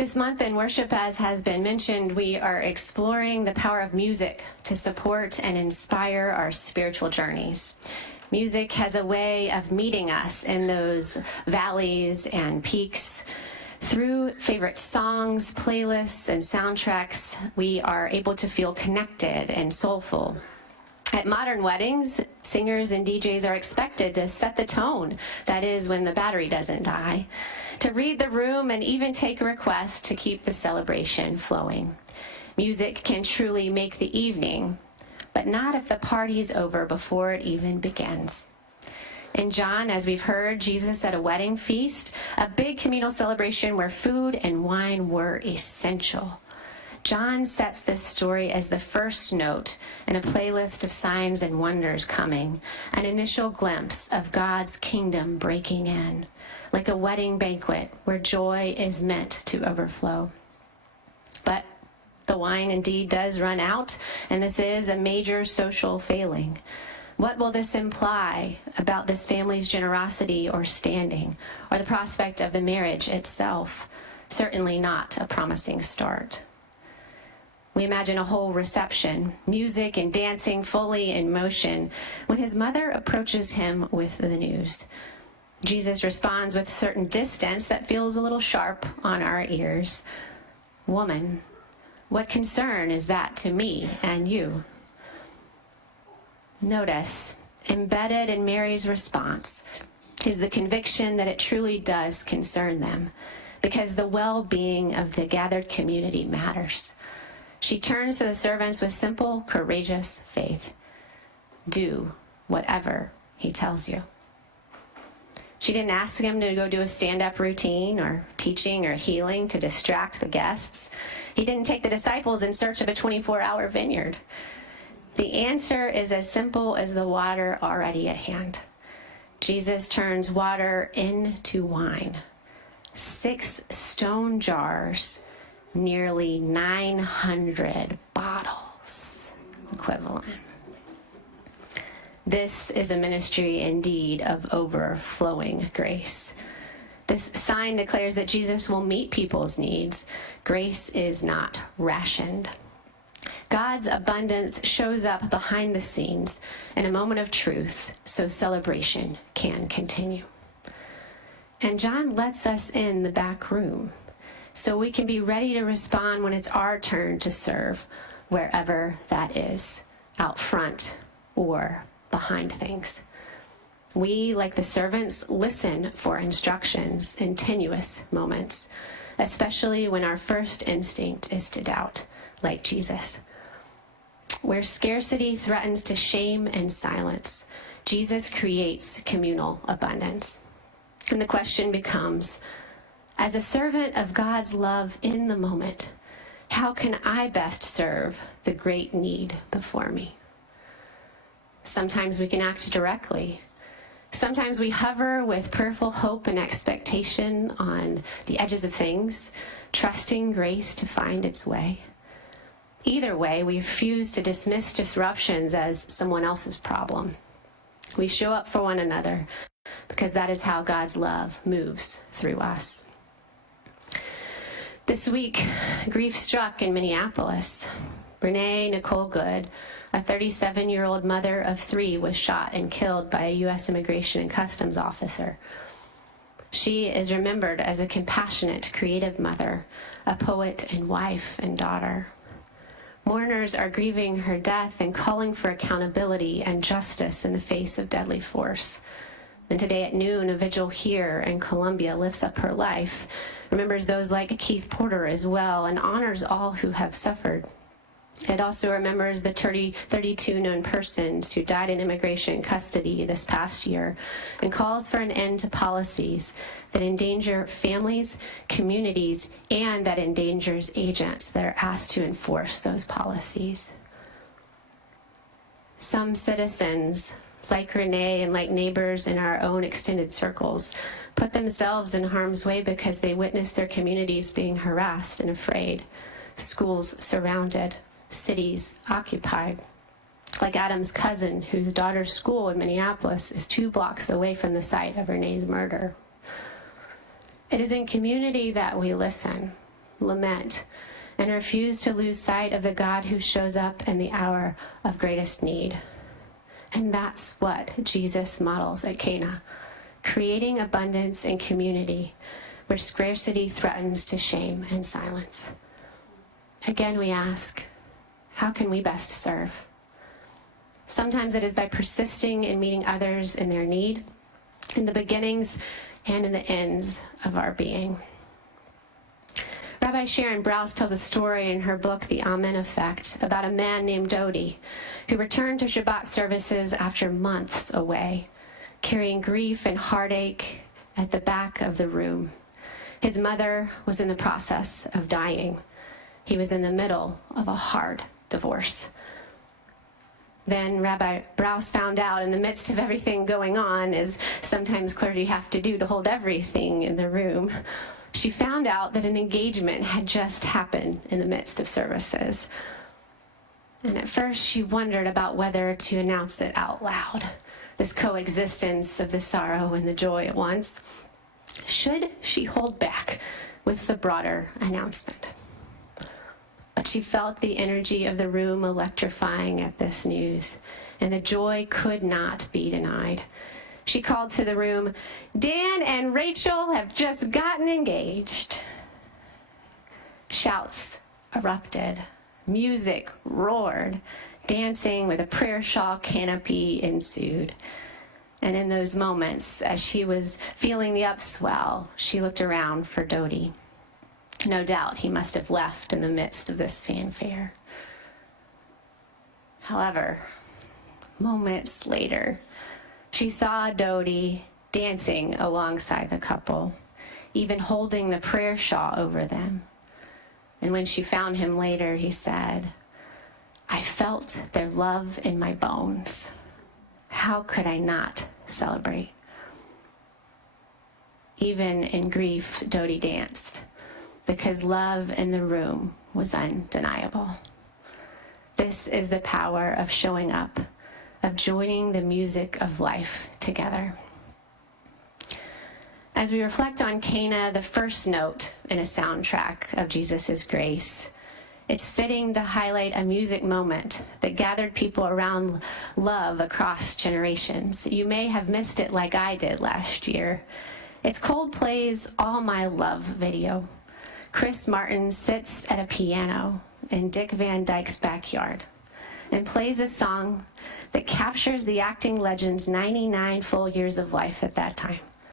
This month in worship, as has been mentioned, we are exploring the power of music to support and inspire our spiritual journeys. Music has a way of meeting us in those valleys and peaks. Through favorite songs, playlists, and soundtracks, we are able to feel connected and soulful. At modern weddings, singers and DJs are expected to set the tone, that is, when the battery doesn't die, to read the room and even take a request to keep the celebration flowing. Music can truly make the evening, but not if the party's over before it even begins. In John, as we've heard, Jesus at a wedding feast, a big communal celebration where food and wine were essential. John sets this story as the first note in a playlist of signs and wonders coming, an initial glimpse of God's kingdom breaking in, like a wedding banquet where joy is meant to overflow. But the wine indeed does run out, and this is a major social failing. What will this imply about this family's generosity or standing, or the prospect of the marriage itself? Certainly not a promising start. We imagine a whole reception, music and dancing fully in motion, when his mother approaches him with the news. Jesus responds with certain distance that feels a little sharp on our ears. "Woman, what concern is that to me and you?" Notice, embedded in Mary's response is the conviction that it truly does concern them, because the well-being of the gathered community matters. She turns to the servants with simple, courageous faith. Do whatever he tells you. She didn't ask him to go do a stand-up routine or teaching or healing to distract the guests. He didn't take the disciples in search of a 24-hour vineyard. The answer is as simple as the water already at hand. Jesus turns water into wine. 6 stone jars, nearly 900 bottles equivalent. This is a ministry indeed of overflowing grace. This sign declares that Jesus will meet people's needs. Grace is not rationed. God's abundance shows up behind the scenes in a moment of truth, so celebration can continue. And John lets us in the back room, so we can be ready to respond when it's our turn to serve, wherever that is, out front or behind things. We, like the servants, listen for instructions in tenuous moments, especially when our first instinct is to doubt, like Jesus. Where scarcity threatens to shame and silence, Jesus creates communal abundance. And the question becomes, as a servant of God's love in the moment, how can I best serve the great need before me? Sometimes we can act directly. Sometimes we hover with prayerful hope and expectation on the edges of things, trusting grace to find its way. Either way, we refuse to dismiss disruptions as someone else's problem. We show up for one another because that is how God's love moves through us. This week, grief struck in Minneapolis. Renee Nicole Good, a 37-year-old mother of 3, was shot and killed by a U.S. Immigration and Customs officer. She is remembered as a compassionate, creative mother, a poet and wife and daughter. Mourners are grieving her death and calling for accountability and justice in the face of deadly force. And today at noon, a vigil here in Columbia lifts up her life, remembers those like Keith Porter as well, and honors all who have suffered. It also remembers the 32 known persons who died in immigration custody this past year, and calls for an end to policies that endanger families, communities, and that endangers agents that are asked to enforce those policies. Some citizens, like Renee and like neighbors in our own extended circles, put themselves in harm's way because they witnessed their communities being harassed and afraid, schools surrounded, cities occupied. Like Adam's cousin, whose daughter's school in Minneapolis is 2 blocks away from the site of Renee's murder. It is in community that we listen, lament, and refuse to lose sight of the God who shows up in the hour of greatest need. And that's what Jesus models at Cana, creating abundance and community where scarcity threatens to shame and silence. Again, we ask, how can we best serve? Sometimes it is by persisting in meeting others in their need, in the beginnings and in the ends of our being. Rabbi Sharon Brous tells a story in her book, The Amen Effect, about a man named Dodi who returned to Shabbat services after months away, carrying grief and heartache at the back of the room. His mother was in the process of dying. He was in the middle of a hard divorce. Then Rabbi Brous found out, in the midst of everything going on, as sometimes clergy have to do to hold everything in the room, she found out that an engagement had just happened in the midst of services. And at first she wondered about whether to announce it out loud, this coexistence of the sorrow and the joy at once. Should she hold back with the broader announcement? But she felt the energy of the room electrifying at this news, and the joy could not be denied. She called to the room, "Dan and Rachel have just gotten engaged." Shouts erupted. Music roared. Dancing with a prayer shawl canopy ensued. And in those moments, as she was feeling the upswell, she looked around for Dodi. No doubt he must have left in the midst of this fanfare. However, moments later, she saw Dodi dancing alongside the couple, even holding the prayer shawl over them. And when she found him later, he said, "I felt their love in my bones. How could I not celebrate?" Even in grief, Dodi danced, because love in the room was undeniable. This is the power of showing up, of joining the music of life together. As we reflect on Cana, the first note in a soundtrack of Jesus' grace, it's fitting to highlight a music moment that gathered people around love across generations. You may have missed it like I did last year. It's Coldplay's All My Love video. Chris Martin sits at a piano in Dick Van Dyke's backyard and plays a song that captures the acting legend's 99 full years of life at that time.